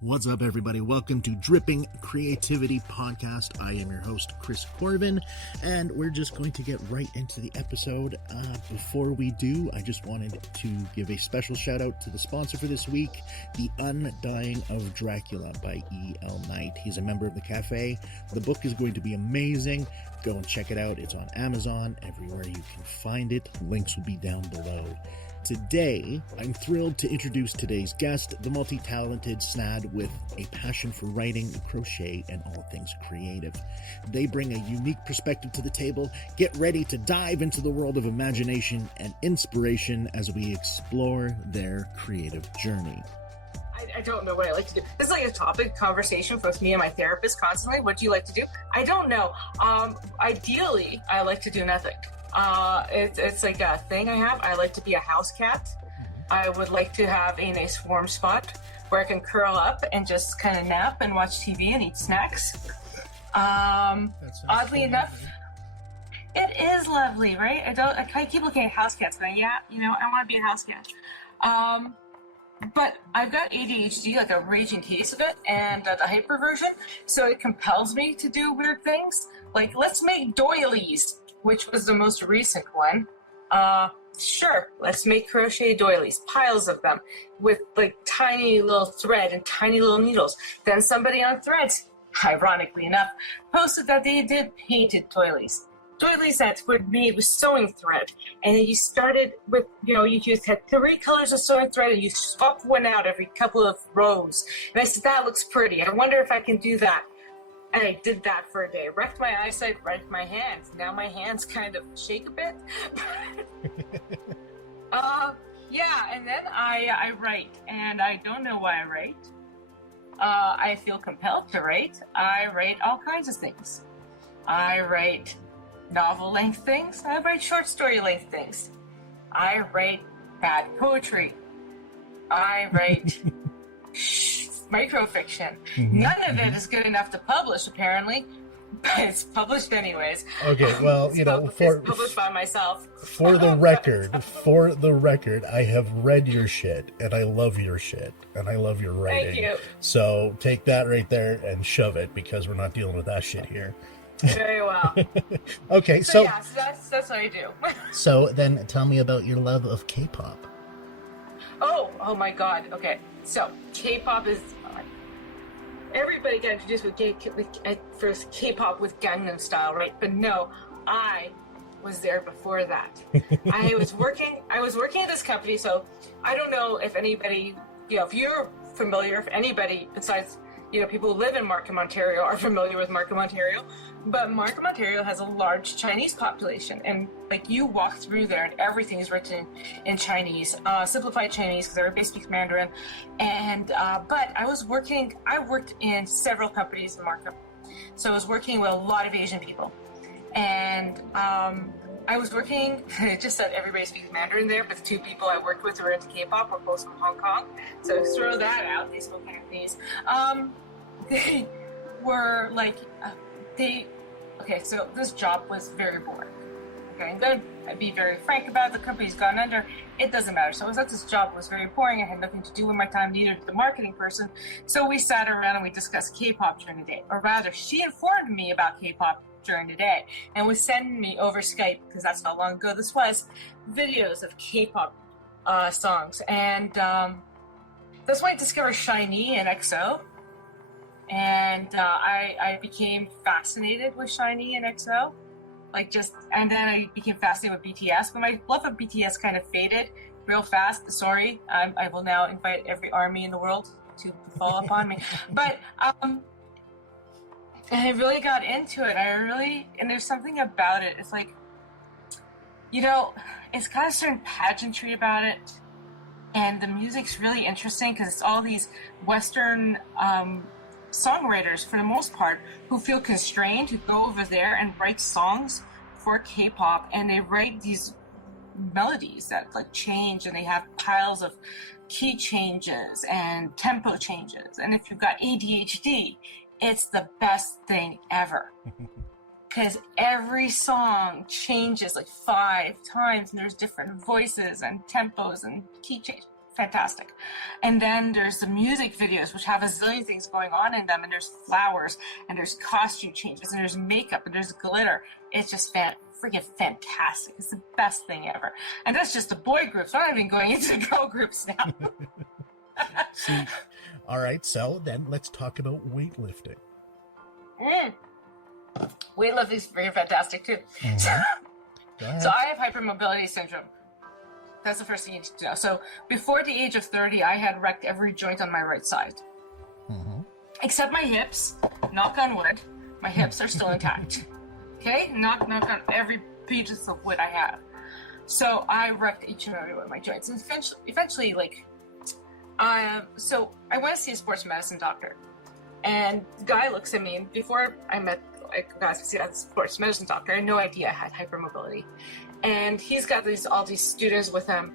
What's up, everybody? Welcome to Dripping Creativity Podcast. I am your host, Chris Corvin, and we're just going to get right into the episode. Before we do, I just wanted to give a special shout out to the sponsor for this week, The Undying of Dracula by E.L. Knight. He's a member of the cafe. The book is going to be amazing. Go and check it out. It's on Amazon, everywhere you can find it. Links will be down below. Today, I'm thrilled to introduce today's guest, the multi-talented Snad with a passion for writing, crochet, and all things creative. They bring a unique perspective to the table. Get ready to dive into the world of imagination and inspiration as we explore their creative journey. I don't know what I like to do. This is like a topic conversation with me and my therapist constantly. What do you like to do? I don't know. Ideally, I like to do nothing. It's like a thing I have. I like to be a house cat. I would like to have a nice warm spot where I can curl up and just kind of nap and watch TV and eat snacks. Oddly enough, it is lovely, right? I keep looking at house cats, but I want to be a house cat. But I've got ADHD, like a raging case of it, and the hyper version, so it compels me to do weird things. Like, let's make doilies, which was the most recent one. Sure, let's make crochet doilies, piles of them, with like tiny little thread and tiny little needles. Then somebody on Threads, ironically enough, posted that they did painted doilies. Doilies that were made with sewing thread. And then you started with, you just had 3 colors of sewing thread and you swap one out every couple of rows. And I said, that looks pretty. I wonder if I can do that. And I did that for a day. Wrecked my eyesight, wrecked my hands. Now my hands kind of shake a bit. And then I write. And I don't know why I write. I feel compelled to write. I write all kinds of things. I write novel-length things. I write short story-length things. I write bad poetry. I write microfiction. None of it is good enough to publish, apparently, but it's published anyways. Okay, well, it's published by myself. For the record, I have read your shit, and I love your shit, and I love your writing. Thank you. So take that right there and shove it, because we're not dealing with that shit here. Very well. Okay, so that's what I do. So then tell me about your love of K-pop. Oh my God. Okay, so K-pop is everybody got introduced with first K-pop with Gangnam Style, right? But no, I was there before that. I was working at this company, so I don't know if anybody, if you're familiar, if anybody besides people who live in Markham, Ontario are familiar with Markham, Ontario. But Markham, Ontario has a large Chinese population. And you walk through there and everything is written in Chinese, simplified Chinese, because everybody speaks Mandarin. And, but I worked in several companies in Markham. So I was working with a lot of Asian people. And, I was working, it just said everybody speaks Mandarin there, but the 2 people I worked with who were into K-pop were both from Hong Kong. So throw that out, they spoke Cantonese. They were okay, so this job was very boring. Okay, I'm going to be very frank about it. The company's gone under. It doesn't matter. So I was at this job. It was very boring. I had nothing to do with my time, neither did the marketing person. So we sat around and we discussed K-pop during the day. Or rather, she informed me about K-pop during the day and was sending me over Skype, because that's how long ago this was, videos of K-pop songs. And that's when I discovered SHINee and EXO. And I became fascinated with SHINee and EXO. And then I became fascinated with BTS. But my love of BTS kind of faded real fast. Sorry, I will now invite every army in the world to follow up on me. But and I really got into it. And there's something about it. It's it's got a certain pageantry about it. And the music's really interesting because it's all these Western songwriters, for the most part, who feel constrained to go over there and write songs for K-pop. And they write these melodies that change, and they have piles of key changes and tempo changes. And if you've got ADHD, it's the best thing ever. Because every song changes 5 times, and there's different voices and tempos and key change. fantastic. And then there's the music videos, which have a zillion things going on in them, and there's flowers, and there's costume changes, and there's makeup, and there's glitter. It's just freaking fantastic. It's the best thing ever. And that's just the boy groups. I'm not even going into the girl groups now. See, all right, so then let's talk about weightlifting. Weightlifting is very fantastic too. Mm-hmm. So I have hypermobility syndrome. That's the first thing you need to know. So before the age of 30, I had wrecked every joint on my right side. Mm-hmm. Except my hips. Knock on wood. My hips are still intact. Okay? Knock on every piece of wood I have. So I wrecked each and every one of my joints. And eventually so I went to see a sports medicine doctor. And the guy looks at me, and before I got to see that sports medicine doctor, I had no idea I had hypermobility. And he's got all these students with him,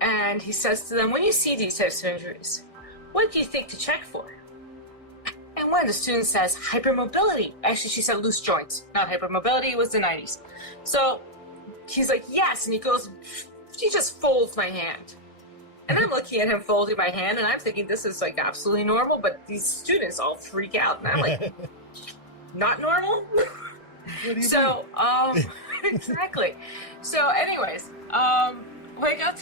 and he says to them, when you see these types of injuries, what do you think to check for? And one of the students says, hypermobility. Actually, she said loose joints, not hypermobility. It was the 90s. So he's like, yes. And he goes, he just folds my hand. And I'm looking at him folding my hand, and I'm thinking this is like absolutely normal, but these students all freak out. And I'm like, not normal? What do you so, exactly. So, anyways, when I got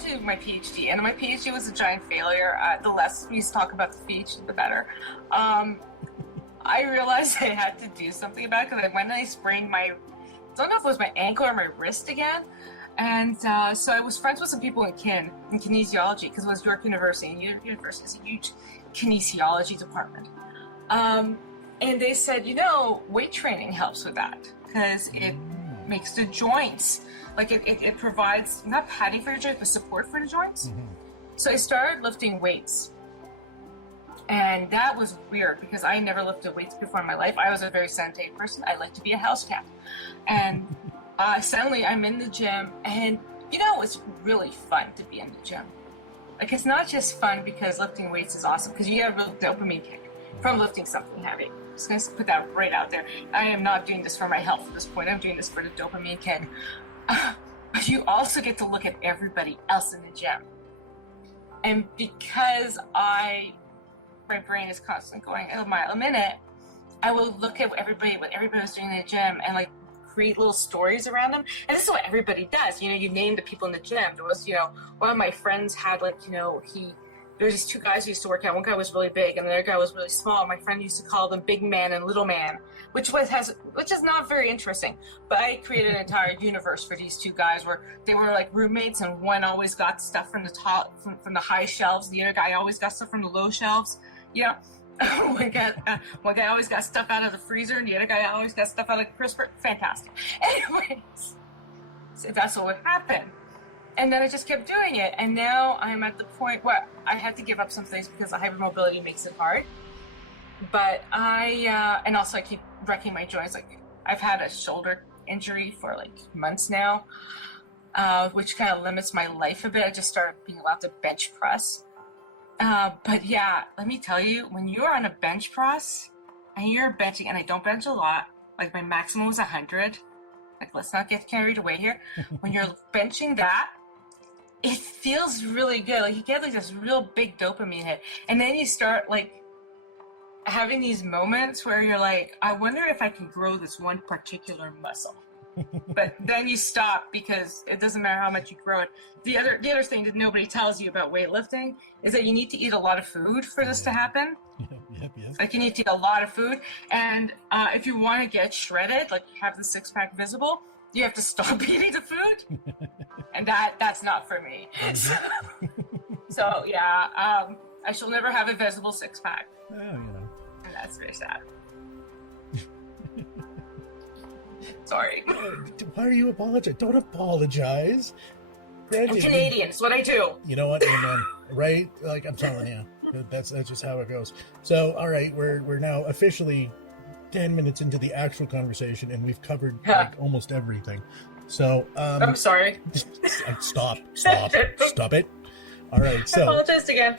to my PhD, and my PhD was a giant failure. The less we talk about the PhD, the better. I realized I had to do something about it because I went and I sprained I don't know if it was my ankle or my wrist again. And so I was friends with some people in kinesiology, because it was York University, and York University is a huge kinesiology department. And they said, weight training helps with that, because it makes the joints, like it provides not padding for your joints, but support for the joints. Mm-hmm. So I started lifting weights. And that was weird, because I never lifted weights before in my life. I was a very sedentary person. I like to be a house cat. And suddenly I'm in the gym, and it's really fun to be in the gym. Like, it's not just fun because lifting weights is awesome, because you get a real dopamine kick from lifting something heavy. I'm just going to put that right out there. I am not doing this for my health at this point. I'm doing this for the dopamine kick. But you also get to look at everybody else in the gym. And because my brain is constantly going a mile a minute, I will look at what everybody was doing in the gym and like create little stories around them. And this is what everybody does. You name the people in the gym. There was, one of my friends had there was these two guys who used to work out. One guy was really big and the other guy was really small. My friend used to call them Big Man and Little Man, which is not very interesting. But I created an entire universe for these two guys where they were like roommates, and one always got stuff from the top, from the high shelves. The other guy always got stuff from the low shelves. One guy always got stuff out of the freezer, and the other guy always got stuff out of the crisper. Fantastic. Anyways, so that's what would happen. And then I just kept doing it. And now I'm at the point where I had to give up some things because the hypermobility makes it hard. But and also I keep wrecking my joints. Like, I've had a shoulder injury for like months now, which kind of limits my life a bit. I just started being allowed to bench press. But yeah, let me tell you, when you're on a bench press and you're benching, and I don't bench a lot, like my maximum was 100. Like, let's not get carried away here. When you're benching that, it feels really good. Like, you get like this real big dopamine hit. And then you start like having these moments where you're like, I wonder if I can grow this one particular muscle. But then you stop, because it doesn't matter how much you grow it. The other thing that nobody tells you about weightlifting is that you need to eat a lot of food for this to happen. Yep. Like, you need to eat a lot of food. And if you want to get shredded, like have the six-pack visible, you have to stop eating the food. And that's not for me. So yeah, I shall never have a visible six-pack. Oh, And that's very sad. Sorry. Why are you apologizing? Don't apologize. Granted, I'm Canadian. It's what I do. You know what? Amen. Right? Like, I'm telling you, that's just how it goes. So, all right, we're now officially 10 minutes into the actual conversation, and we've covered like almost everything. So, I'm sorry. Stop it. All right. So, I apologize again.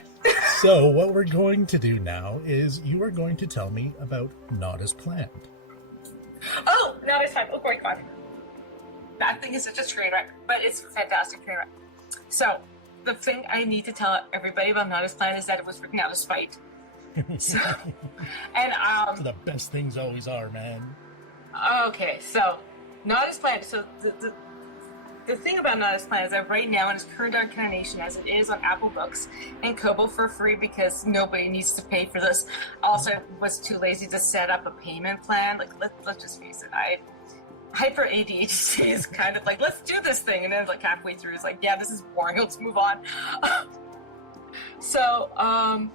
So, what we're going to do now is you are going to tell me about Not As Planned. Oh, not as time. Oh my god. That thing is such a train wreck, but it's a fantastic train wreck. So, the thing I need to tell everybody about Not As Planned is that it was written out of spite. So, and the best things always are, man. Okay, so Not As Planned. So the thing about Not As Planned is that right now in its current incarnation, as it is on Apple Books and Kobo for free, because nobody needs to pay for this. Also, I was too lazy to set up a payment plan. Like, let's just face it, hyper ADHD is kind of like, let's do this thing, and then like halfway through, it's like, yeah, this is boring. Let's move on. So,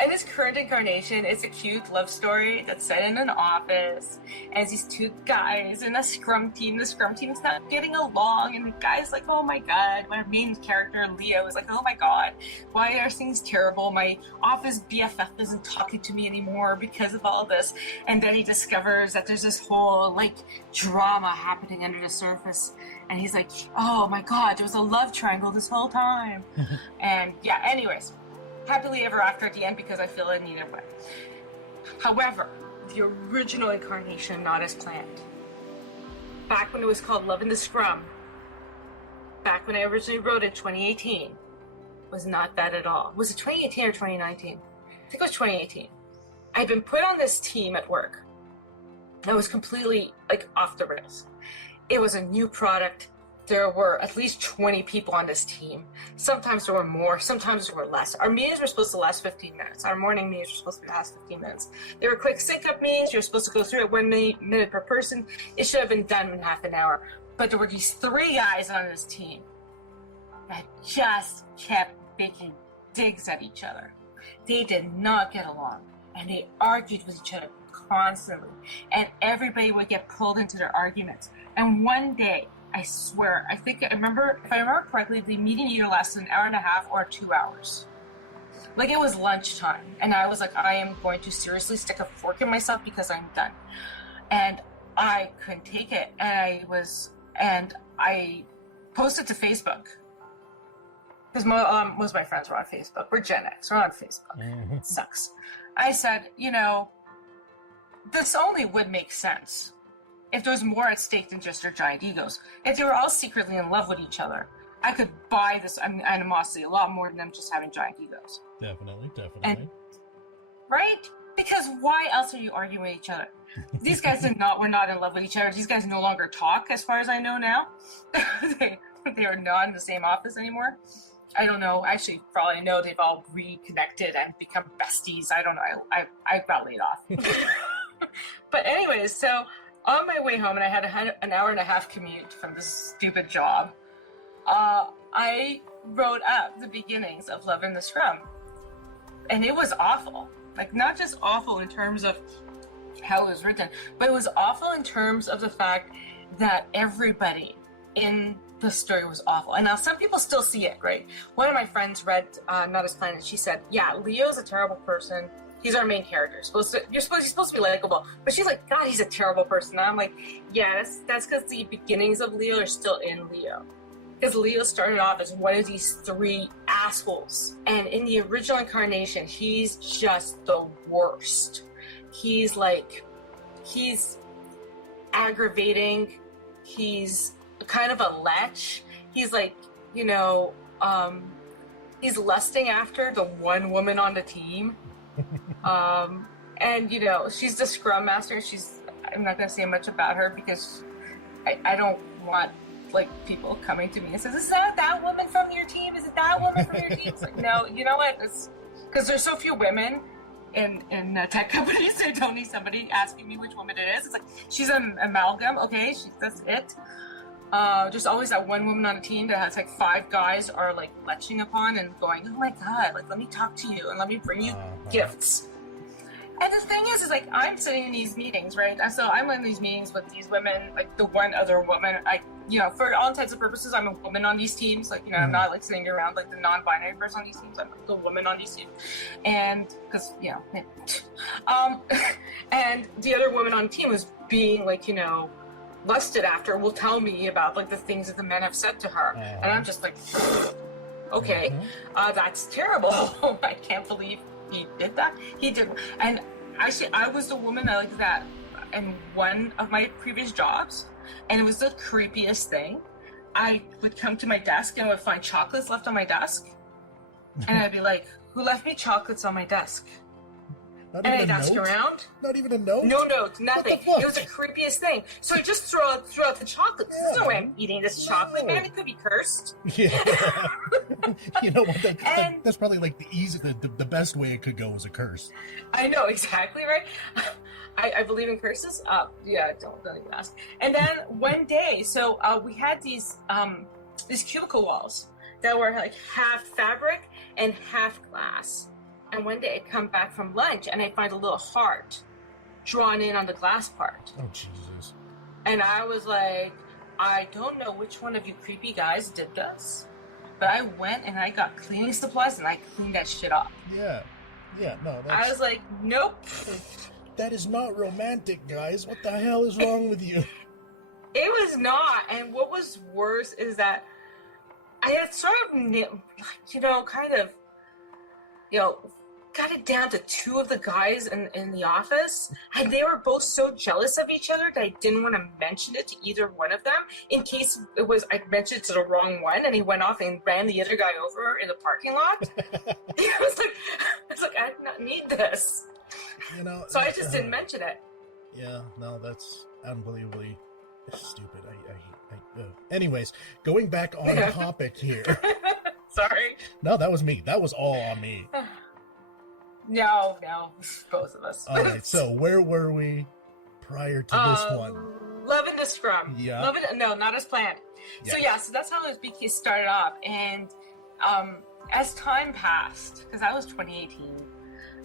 in this current incarnation, it's a cute love story that's set in an office, and it's these two guys in a scrum team. The scrum team is not getting along, and the guy's like, oh my god. My main character, Leo, is like, oh my god, why are things terrible? My office BFF isn't talking to me anymore because of all this. And then he discovers that there's this whole, like, drama happening under the surface. And he's like, oh my god, there was a love triangle this whole time. And yeah, anyways. Happily ever after at the end, because I feel it neither way. However, the original incarnation, Not As Planned, back when it was called Love in the Scrum, back when I originally wrote it, 2018, was not that at all. Was it 2018 or 2019? I think it was 2018. I'd been put on this team at work that was completely like off the rails. It was a new product. There were at least 20 people on this team. Sometimes there were more, sometimes there were less. Our meetings were supposed to last 15 minutes. Our morning meetings were supposed to last 15 minutes. They were quick sync-up meetings. You're supposed to go through it 1 minute per person. It should have been done in half an hour. But there were these 3 guys on this team that just kept making digs at each other. They did not get along, and they argued with each other constantly. And everybody would get pulled into their arguments. And one day, I swear, if I remember correctly, the meeting either lasted an hour and a half or 2 hours. Like, it was lunchtime, and I was like, I am going to seriously stick a fork in myself because I'm done. And I couldn't take it, and I posted to Facebook. Because most of my friends were on Facebook. We're Gen X, we're on Facebook. Mm-hmm. It sucks. I said, this only would make sense if there was more at stake than just their giant egos. If they were all secretly in love with each other, I could buy this animosity a lot more than them just having giant egos. Definitely. And, right? Because why else are you arguing with each other? These guys were not in love with each other. These guys no longer talk, as far as I know now. they are not in the same office anymore. I don't know. Actually, for all I know, they've all reconnected and become besties. I don't know. I got laid off. But anyways, so on my way home, and I had an hour and a half commute from this stupid job, I wrote up the beginnings of Love in the Scrum. And it was awful. Like, not just awful in terms of how it was written, but it was awful in terms of the fact that everybody in the story was awful. And now some people still see it, right? One of my friends read Not As Planned, and she said, yeah, Leo's a terrible person. He's our main character. He's supposed to be likable. But she's like, God, he's a terrible person. And I'm like, yeah, that's because the beginnings of Leo are still in Leo. Because Leo started off as one of these 3 assholes. And in the original incarnation, he's just the worst. He's aggravating. He's kind of a lech. He's like, he's lusting after the one woman on the team. And she's the scrum master. I'm not going to say much about her because I don't want like people coming to me and says, is that woman from your team? Is it that woman from your team? It's like, no, you know what? It's because there's so few women in tech companies. I don't need somebody asking me which woman it is. It's like, she's an amalgam. Okay, that's it. There's always that one woman on a team that has like 5 guys are like leching upon and going, oh my god, like let me talk to you and let me bring you gifts. And the thing is like I'm sitting in these meetings, right? And so I'm in these meetings with these women, like the one other woman. For all intents and purposes, I'm a woman on these teams. Like, I'm not like sitting around like the non-binary person on these teams. I'm the woman on these teams, and because and the other woman on the team was being like lusted after, will tell me about like the things that the men have said to her, and I'm just like, okay, that's terrible. I can't believe he did that. He did, and actually, I was the woman like that in one of my previous jobs, and it was the creepiest thing I would come to my desk and I would find chocolates left on my desk. And I'd be like, who left me chocolates on my desk? Not And even I'd a ask note? around. Not even a note? No notes, nothing. What the fuck? It was the creepiest thing. So I just throw out the chocolates. Yeah. There's no way I'm eating this chocolate, No. man. It could be cursed. Yeah. You know what? And- That's probably like the best way it could go is a curse. I know, exactly, right? I believe in curses. Yeah, don't even ask. And then one day, so we had these cubicle walls that were like half fabric and half glass. And one day I come back from lunch and I find a little heart drawn in on the glass part. Oh, Jesus. And I was like, I don't know which one of you creepy guys did this, but I went and I got cleaning supplies and I cleaned that shit up. Yeah. Yeah, no, I was like, nope. that is not romantic, guys. What the hell is wrong with you? It was not. And what was worse is that I had sort of, got it down to two of the guys in the office, and they were both so jealous of each other that I didn't want to mention it to either one of them in case I mentioned it to the wrong one, and he went off and ran the other guy over in the parking lot. I was like, I do not need this. So I just didn't mention it. Yeah, no, that's unbelievably stupid. Anyways, going back on topic here. Sorry. No, that was me. That was all on me. No, both of us. All right, so where were we prior to this one? Love in the Scrum. Yeah. No, not as planned. Yeah. So that's how this BK started off. And as time passed, because that was 2018,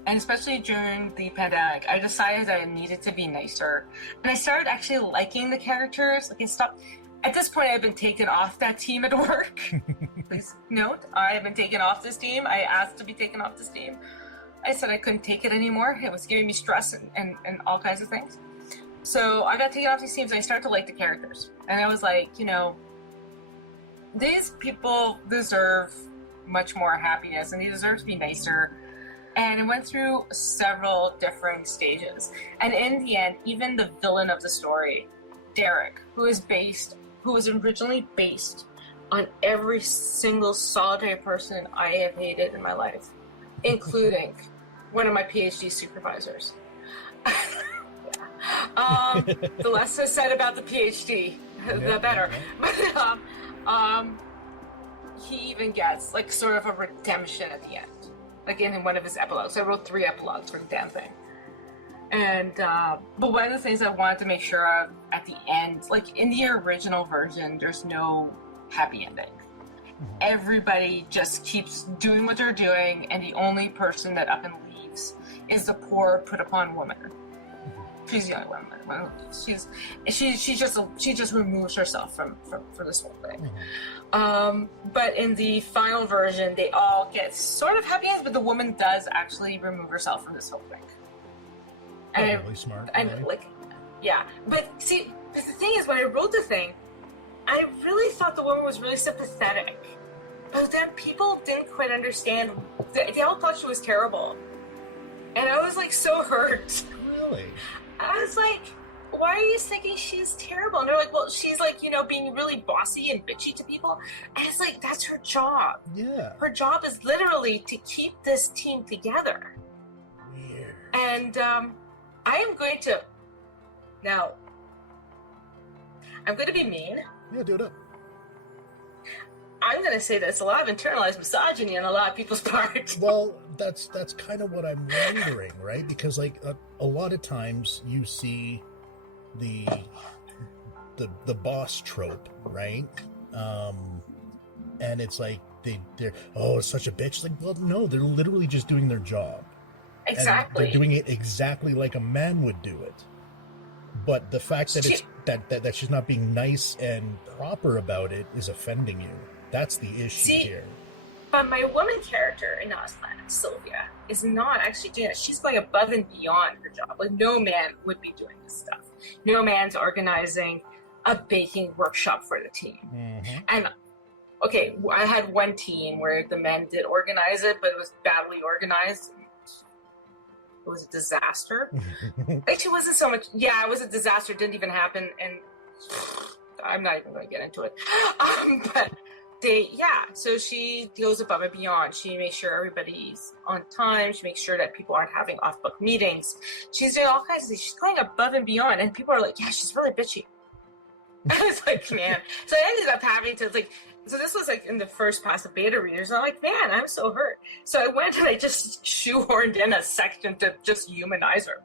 and especially during the pandemic, I decided that I needed to be nicer. And I started actually liking the characters. Like, I stopped. At this point, I've been taken off that team at work. Please note, I have been taken off this team. I asked to be taken off this team. I said I couldn't take it anymore. It was giving me stress and all kinds of things. So I got taken off these teams and I started to like the characters. And I was like, these people deserve much more happiness and they deserve to be nicer. And it went through several different stages. And in the end, even the villain of the story, Derek, who was originally based on every single solitary person I have hated in my life, including one of my PhD supervisors. The less I said about the PhD, the better. But he even gets like sort of a redemption at the end, like in one of his epilogues. I wrote 3 epilogues for the damn thing. And but one of the things I wanted to make sure of at the end, like in the original version, there's no happy ending. Everybody just keeps doing what they're doing, and the only person that up and leaves is the poor put upon woman. She's the only woman. She just removes herself from this whole thing. But in the final version, they all get sort of happy ends, but the woman does actually remove herself from this whole thing. And really smart. And but see, the thing is, when I wrote the thing, I really thought the woman was really sympathetic. But then people didn't quite understand. They all thought she was terrible. And I was like so hurt. Really? I was like, why are you thinking she's terrible? And they're like, well, she's like, being really bossy and bitchy to people. And it's like, that's her job. Yeah. Her job is literally to keep this team together. Weird. And I am going to, now, I'm going to be mean. Yeah, do it up. I'm going to say that it's a lot of internalized misogyny on a lot of people's part. Well, that's kind of what I'm wondering, right? Because like a lot of times you see the boss trope, right? And it's like they're it's such a bitch. Like, well, no, they're literally just doing their job. Exactly. And they're doing it exactly like a man would do it. But the fact that that she's not being nice and proper about it is offending you. That's the issue here. But my woman character in Snad, Sylvia, is not actually doing it. She's going above and beyond her job. Like, no man would be doing this stuff. No man's organizing a baking workshop for the team. Mm-hmm. And, okay, I had one team where the men did organize it, but it was badly organized. It was a disaster. Actually, it wasn't so much. Yeah, it was a disaster. It didn't even happen. And I'm not even going to get into it. But so she goes above and beyond. She makes sure everybody's on time. She makes sure that people aren't having off-book meetings. She's doing all kinds of things. She's going above and beyond, and people are like, yeah, she's really bitchy. I was like, man. So I ended up having to, like, so this was like in the first pass of beta readers. And I'm like, man, I'm so hurt. So I went and I just shoehorned in a section to just humanize her.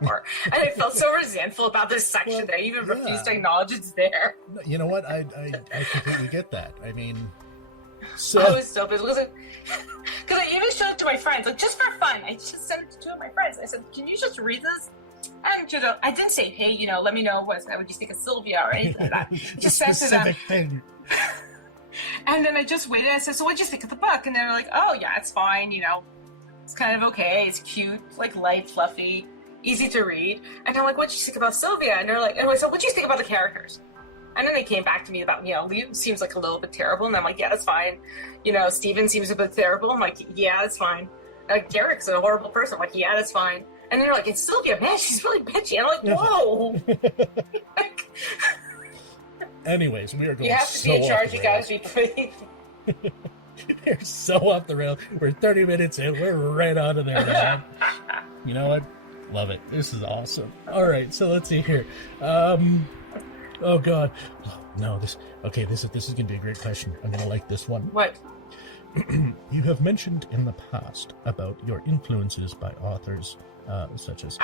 And I felt so resentful about this section that I even refused to acknowledge it's there. You know what? I completely get that. I mean, so I was so pissed because I even showed it to my friends, like just for fun. I just sent it to two of my friends. I said, "Can you just read this?" And I didn't say, "Hey, let me know what you think of Sylvia" or anything like that. Just sent to them. Thing. And then I just waited. I said, "So what'd you think of the book?" And they were like, "Oh yeah, it's fine. It's kind of okay. It's cute, like light, fluffy." Easy to read. And I'm like, what did you think about Sylvia? And they're like, anyway, so what do you think about the characters? And then they came back to me about, Liam seems like a little bit terrible. And I'm like, yeah, that's fine. Steven seems a bit terrible. I'm like, yeah, that's fine. Derek's a horrible person. I'm like, yeah, that's fine. And then they're like, it's Sylvia, man, she's really bitchy. And I'm like, whoa. Anyways, we are going You have to so be in charge. off the You got to be pretty. We're so off the rails. We're 30 minutes in. We're right out of there, man. You know what? Love it. This is awesome. All right, so let's see here. Oh God. Oh, no, this is going to be a great question. I'm going to like this one. What? You have mentioned in the past about your influences by authors such as...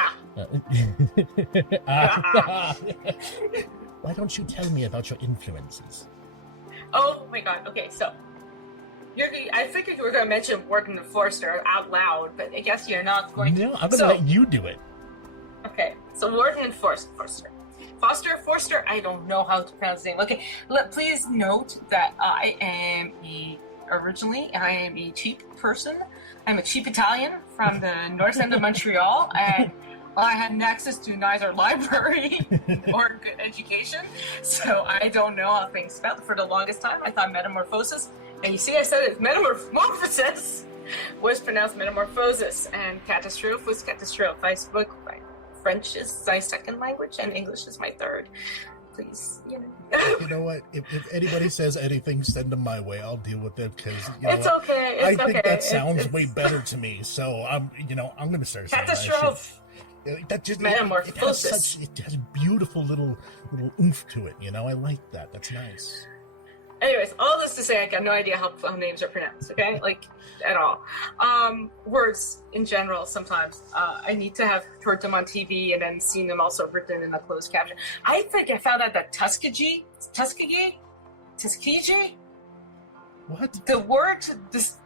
Why don't you tell me about your influences? Oh my God. Okay, so I figured you were going to mention Warden and Forster out loud, but I guess you're not going to. No, I'm going to let you do it. Okay, so Warden and Forster, I don't know how to pronounce his name. Okay, please note that I am a cheap person. I'm a cheap Italian from the north end of Montreal, and I had access to neither library or good education, so I don't know how things spelled. For the longest time, I thought metamorphosis, and you see I said it, metamorphosis was pronounced metamorphosis, and catastrophe was catastrophe. French is my second language, and English is my third. Please, You know what? If anybody says anything, send them my way. I'll deal with it because it's okay. I think that sounds way better to me. So I'm going to start saying catastrophe. That just Metamorphosis. it has beautiful little oomph to it. I like that. That's nice. Anyways, all this to say, I got no idea how names are pronounced. Okay, like at all. Words in general. Sometimes I need to have heard them on TV and then seen them also written in a closed caption. I think I found out that Tuskegee. What? The word.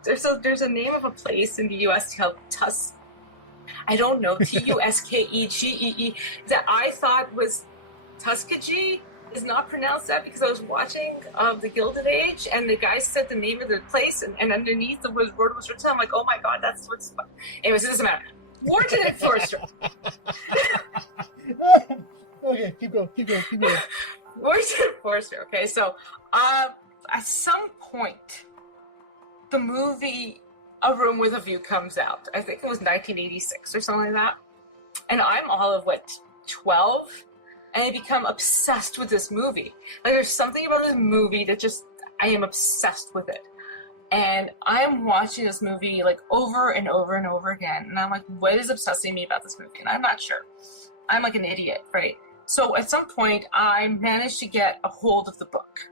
There's a name of a place in the U.S. called I don't know, Tuskegee, that I thought was Tuskegee is not pronounced that because I was watching The Gilded Age and the guy said the name of the place and underneath the word was written. I'm like, oh my God, that's what's... Anyways, it doesn't matter. Warden and Forster. Okay, keep going. Warden and Forster, okay, so at some point, the movie... A Room with a View comes out. I think it was 1986 or something like that. And I'm all of 12? And I become obsessed with this movie. Like there's something about this movie that I am obsessed with it. And I'm watching this movie over and over and over again. And I'm like, what is obsessing me about this movie? And I'm not sure. I'm like an idiot, right? So at some point I managed to get a hold of the book.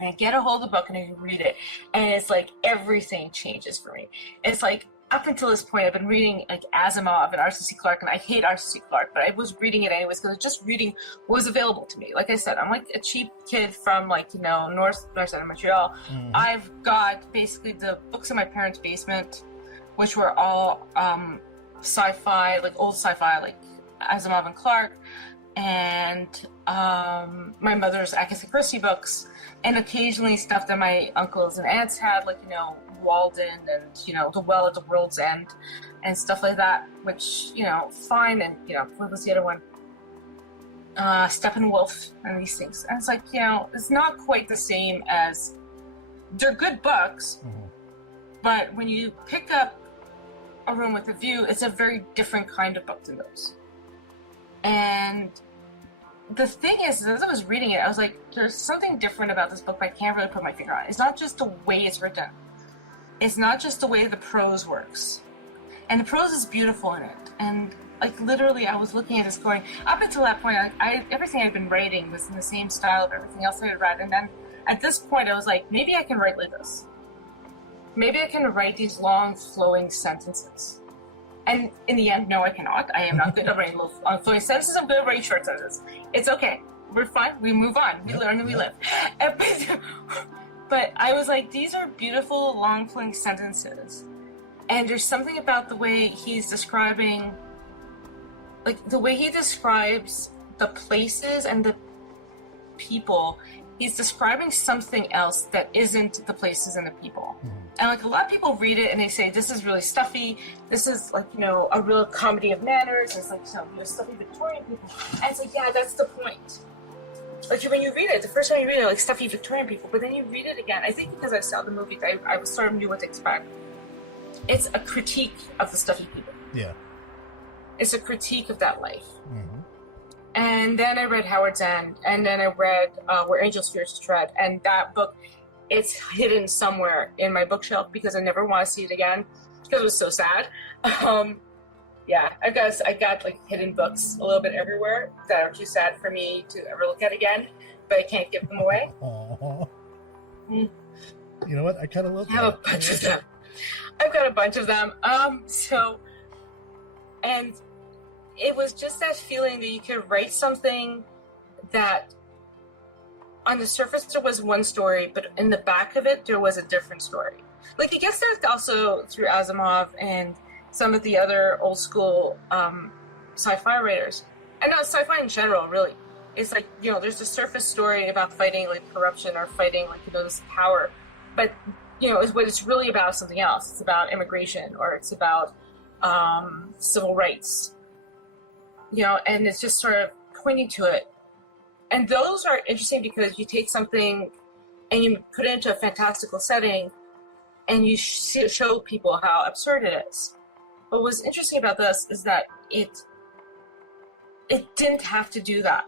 And I get a hold of the book and I read it, and it's like everything changes for me. It's like up until this point, I've been reading Asimov and Arthur C. Clarke, and I hate Arthur C. Clarke, but I was reading it anyways because just reading was available to me. Like I said, I'm like a cheap kid from north side of Montreal. Mm-hmm. I've got basically the books in my parents' basement, which were all sci-fi, old sci-fi, like Asimov and Clarke, and my mother's Agatha Christie books. And occasionally stuff that my uncles and aunts had, Walden and, The Well at the World's End and stuff like that, which, fine. And, what was the other one? Steppenwolf and these things. And it's it's not quite the same as... They're good books, mm-hmm. But when you pick up A Room with a View, it's a very different kind of book than those. And the thing is, as I was reading it, I was like, there's something different about this book, but I can't really put my finger on it. It's not just the way it's written. It's not just the way the prose works. And the prose is beautiful in it. And, like, literally, I was looking at this going, up until that point, everything I'd been writing was in the same style of everything else I had read. And then, at this point, I was like, maybe I can write like this. Maybe I can write these long, flowing sentences. And in the end, no, I cannot. I am not good at writing long, flowing sentences. I'm good at writing short sentences. It's okay. We're fine. We move on. We learn and we live. But I was like, these are beautiful, long, flowing sentences. And there's something about the way he's describing, like, the way he describes the places and the people. He's describing something else that isn't the places and the people. Mm-hmm. And, like, a lot of people read it and they say, this is really stuffy. This is, like, you know, a real comedy of manners. It's like, you know, stuffy Victorian people. And it's like, yeah, that's the point. Like, when you read it, the first time you read it, like, stuffy Victorian people, but then you read it again. I think because I saw the movie, I sort of knew what to expect. It's a critique of the stuffy people. Yeah. It's a critique of that life. Mm-hmm. And then I read Howard's End, and then I read Where Angel Spirits Tread, and that book, it's hidden somewhere in my bookshelf because I never want to see it again because it was so sad. Yeah, I got like hidden books a little bit everywhere that are too sad for me to ever look at again, but I can't give them away. You know what? I kind of love that. I have a bunch of them. I've got a bunch of them. And it was just that feeling that you could write something that on the surface there was one story, but in the back of it there was a different story. Like, it gets that also through Asimov and some of the other old school sci-fi writers. And not sci-fi in general, really. It's like, you know, there's a surface story about fighting like corruption or fighting like, you know, this power. But, you know, it's really about something else. It's about immigration, or it's about civil rights. You know, and it's just sort of pointing to it. And those are interesting because you take something and you put it into a fantastical setting and you show people how absurd it is. But what's interesting about this is that it didn't have to do that.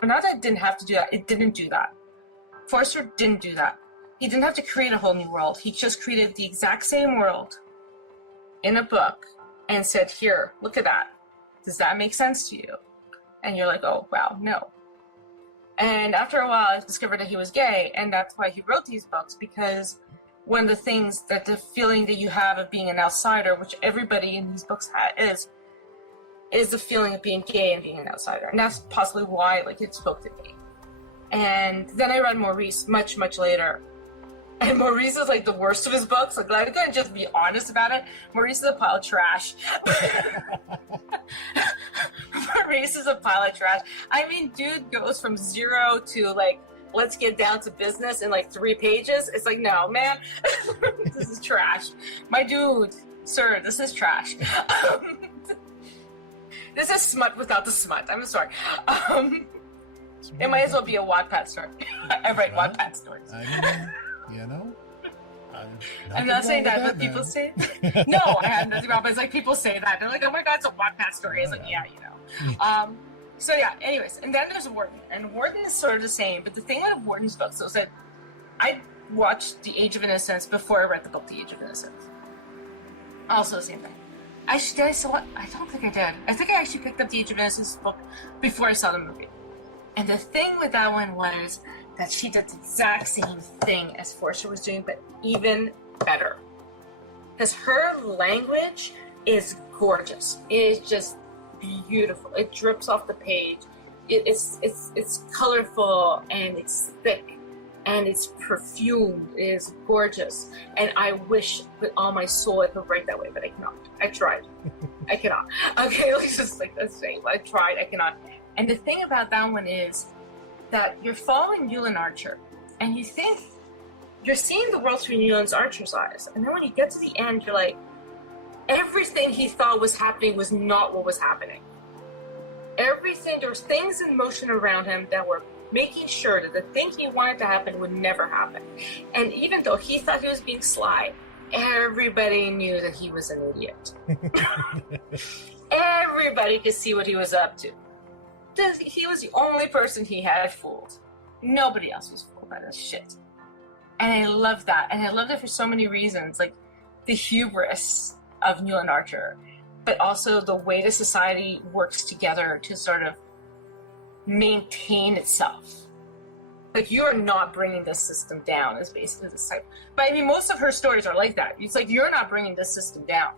Or not that it didn't have to do that, it didn't do that. Forster didn't do that. He didn't have to create a whole new world. He just created the exact same world in a book and said, here, look at that. Does that make sense to you? And you're like, oh, wow, no. And after a while, I discovered that he was gay, and that's why he wrote these books, because one of the things that the feeling that you have of being an outsider, which everybody in these books is the feeling of being gay and being an outsider. And that's possibly why, like, it spoke to me. And then I read Maurice much, much later. And Maurice is like the worst of his books. Like, I'm gonna just be honest about it. Maurice is a pile of trash. Maurice is a pile of trash. I mean, dude goes from 0 to like, let's get down to business in like 3 pages. It's like, no, man, this is trash. My dude, sir, this is trash. This is smut without the smut. I'm sorry. It might as well be a Wattpad story. I write Wattpad stories. You know? I'm not saying that, but people say no, I have nothing wrong, but it's like people say that. They're like, oh my god, it's a Wattpad story. It's like, yeah, you know. So yeah, anyways, and then there's Wharton. And Wharton is sort of the same, but the thing with Wharton's books is that I watched The Age of Innocence before I read the book The Age of Innocence. Also the same thing. I don't think I did. I think I actually picked up The Age of Innocence book before I saw the movie. And the thing with that one was that she did the exact same thing as Forster was doing, but even better. Because her language is gorgeous. It is just beautiful. It drips off the page. It's colorful, and it's thick, and it's perfumed. It is gorgeous. And I wish with all my soul I could write that way, but I cannot. I tried. I cannot. Okay, let's just like that's saying. I tried. I cannot. And the thing about that one is that you're following Newland Archer, and you think you're seeing the world through Newland Archer's eyes. And then when you get to the end, you're like, everything he thought was happening was not what was happening. Everything, there was things in motion around him that were making sure that the thing he wanted to happen would never happen. And even though he thought he was being sly, everybody knew that he was an idiot. Everybody could see what he was up to. he was the only person he had fooled. Nobody else was fooled by this shit. And I love that. And I loved it for so many reasons. Like the hubris of Newland Archer, but also the way the society works together to sort of maintain itself. Like, you are not bringing this system down is basically this type. But I mean, most of her stories are like that. It's like, you're not bringing this system down.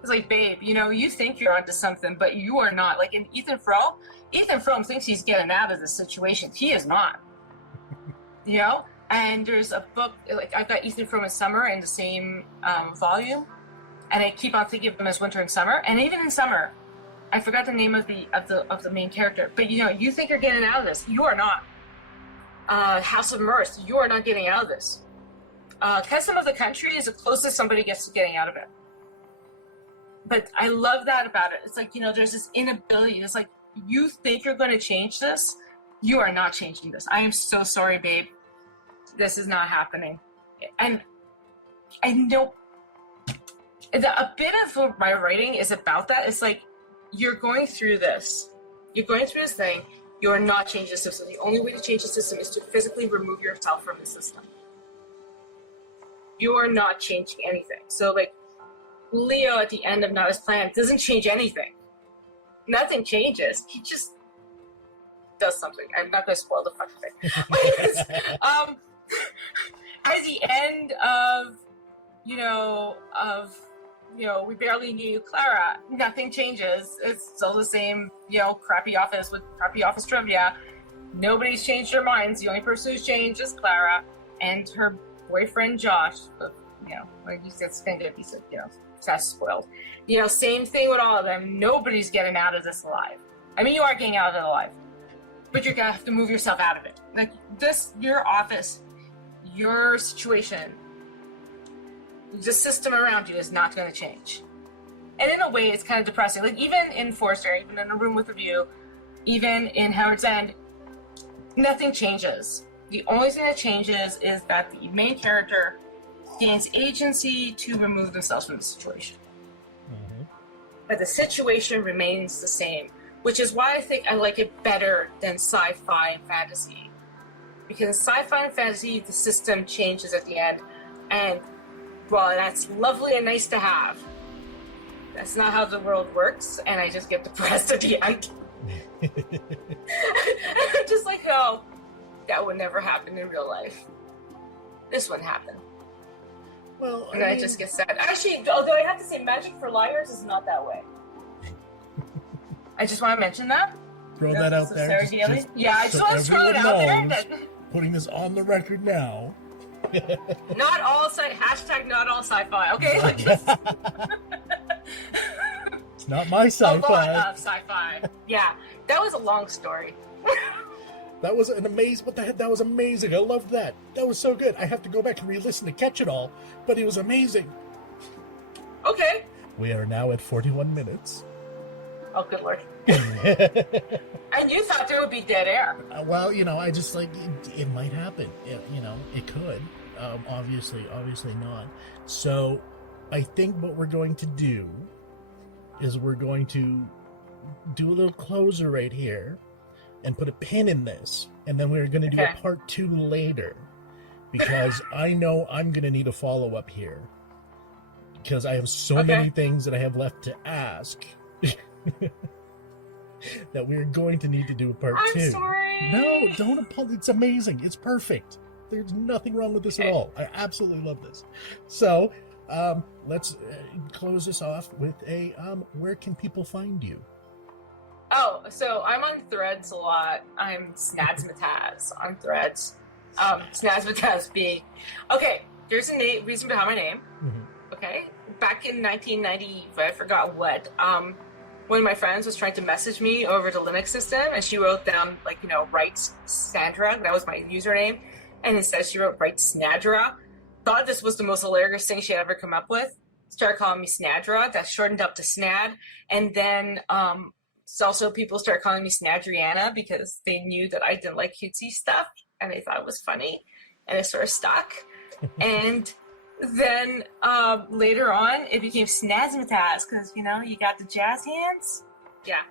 It's like, babe, you know, you think you're onto something, but you are not. Like in Ethan Frome thinks he's getting out of the situation. He is not. You know? And there's a book, like I've got Ethan Frome and Summer in the same volume, and I keep on thinking of them as Winter and Summer. And even in Summer, I forgot the name of the main character. But you know, you think you're getting out of this. You are not. House of Mirth, you are not getting out of this. Custom of the Country is the closest somebody gets to getting out of it. But I love that about it. It's like, you know, there's this inability. It's like, you think you're going to change this. You are not changing this. I am so sorry, babe. This is not happening. And I know a bit of my writing is about that. It's like, you're going through this. You're going through this thing. You're not changing the system. The only way to change the system is to physically remove yourself from the system. You are not changing anything. So, like, Leo at the end of Not His Plan doesn't change anything. Nothing changes. He just does something. I'm not going to spoil the fucking thing. At the end of, We Barely Knew You, Clara, nothing changes. It's still the same, crappy office with crappy office trivia. Nobody's changed their minds. The only person who's changed is Clara and her boyfriend, Josh. But, when he gets offended, he said, that's spoiled. Same thing with all of them. Nobody's getting out of this alive. I mean, you are getting out of it alive, but you're going to have to move yourself out of it. Like, your office, your situation, the system around you is not going to change. And in a way, it's kind of depressing. Like, even in Forster, even in A Room with a View, even in Howard's End, nothing changes. The only thing that changes is that the main character gains agency to remove themselves from the situation. Mm-hmm. But the situation remains the same, which is why I think I like it better than sci-fi and fantasy. Because in sci-fi and fantasy, the system changes at the end, and well, that's lovely and nice to have. That's not how the world works, and I just get depressed at the end. I'm just like, oh, that would never happen in real life. This would happen. Well, I just get sad. Actually, although I have to say, Magic for Liars is not that way. I just want to mention that. Throw that out there. I just want to throw it out there. Putting this on the record now. Not all sci-fi, okay? It's not my sci-fi. A lot of sci-fi. Yeah, that was a long story. That was an amazing. What the heck? That was amazing. I loved that. That was so good. I have to go back and re-listen to catch it all, but it was amazing. Okay. We are now at 41 minutes. Oh, good lord. And you thought there would be dead air. Well, I just like it might happen. It could. Obviously not. So, I think what we're going to do is we're going to do a little closer right here and put a pin in this, and then we're going to do a part 2 later, because I know I'm going to need a follow-up here, because I have so many things that I have left to ask that we're going to need to do a part 2. I'm sorry. No, don't apologize. It's amazing. It's perfect. There's nothing wrong with this at all. I absolutely love this. So, let's close this off with a where can people find you? Oh, so I'm on Threads a lot. I'm Snadzmatazz on Threads. Snadzmatazz being... Okay, there's a reason behind my name. Mm-hmm. Okay? Back in 1990, I forgot what, one of my friends was trying to message me over the Linux system, and she wrote down, write Snadra. That was my username. And instead she wrote write Snadra. Thought this was the most hilarious thing she had ever come up with. Started calling me Snadra. That shortened up to Snad. And then... also, people started calling me Snadriana because they knew that I didn't like cutesy stuff, and they thought it was funny, and it sort of stuck. And then later on, it became Snadzmatazz because, you got the jazz hands. Yeah.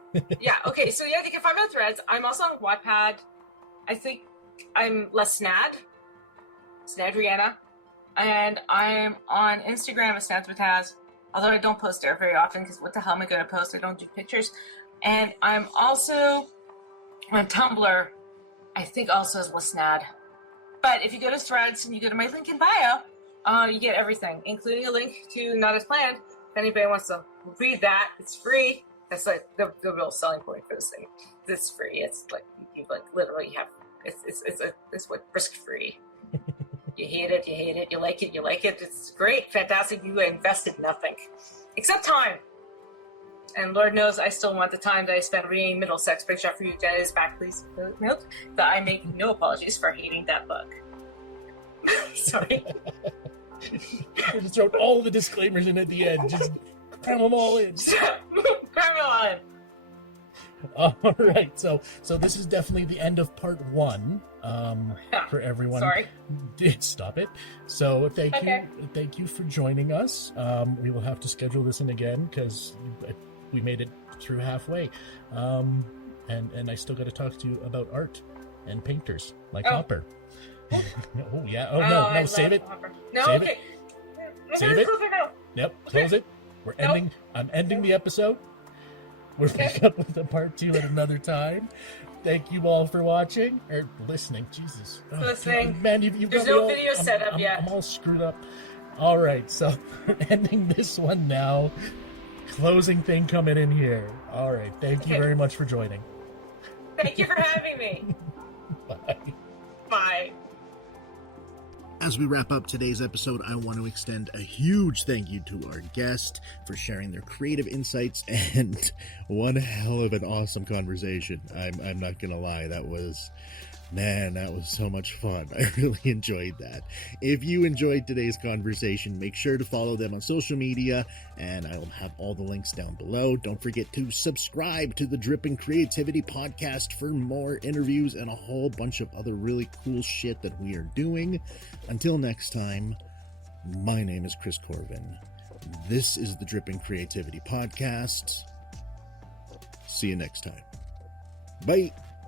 Okay. So yeah, you can find me on Threads. I'm also on Wattpad. I think I'm Snad, Rihanna, and I'm on Instagram as Snadzmatazz. Although I don't post there very often because what the hell am I going to post? I don't do pictures. And I'm also on Tumblr. I think also as Snad. But if you go to Threads and you go to my link in bio, you get everything, including a link to Not As Planned. If anybody wants to read that, it's free. That's like the real selling point for this thing. It's free. It's like you like literally have. It's what risk free. You hate it. You like it. It's great, fantastic. You invested nothing except time. And Lord knows I still want the time that I spent reading Middlesex Big Shot for You guys back, please. Note that I make no apologies for hating that book. Sorry. We'll just throw all the disclaimers in at the end. Just cram them all in. All right. So this is definitely the end of part 1 for everyone. Sorry. Stop it. So thank you for joining us. We will have to schedule this in again because we made it through halfway. And I still got to talk to you about art and painters like Hopper. Oh yeah. Oh no, save it. Hopper. No, save okay. it. Save it. Yep, close it. We're ending. I'm ending the episode. We'll pick up with the part 2 at another time. Thank you all for watching or listening. Jesus, listening. Man, you've There's got no me all, video set up yet. I'm all screwed up. All right, so we're ending this one now. Closing thing coming in here. All right, thank you very much for joining. Thank you for having me. Bye. Bye. As we wrap up today's episode, I want to extend a huge thank you to our guest for sharing their creative insights and one hell of an awesome conversation. I'm not gonna lie, that was so much fun. I really enjoyed that. If you enjoyed today's conversation, make sure to follow them on social media, and I will have all the links down below. Don't forget to subscribe to the Dripping Creativity podcast for more interviews and a whole bunch of other really cool shit that we are doing. Until next time, my name is Chris Corvin. This is the Dripping Creativity podcast. See you next time. Bye.